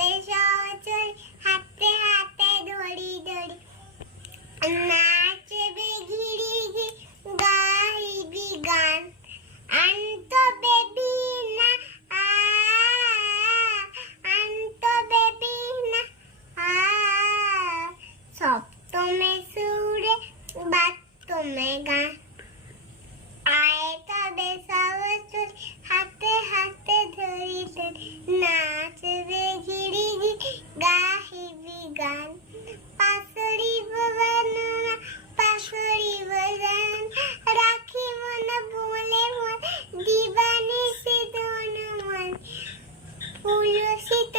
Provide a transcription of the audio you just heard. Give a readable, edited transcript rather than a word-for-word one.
হবে সচল, হাতে হাতে ধরি ধরি, নাচবে ঘিরি ঘিরি, গাইবি গান, আনতো বেবি না আনতো বেবি না সপ্তমে সুরে বাত্তমে গান, আয় তবে সবচুর, হাতে হাতে ধরি ধরি, নাচবে ঘিরি ঘিরি, গাহিবি গান, পাশরি বাবানুনা পাশরি বাজান, রাখি মনে বলে মন, দিবানি সে দনমন, ফুলসিত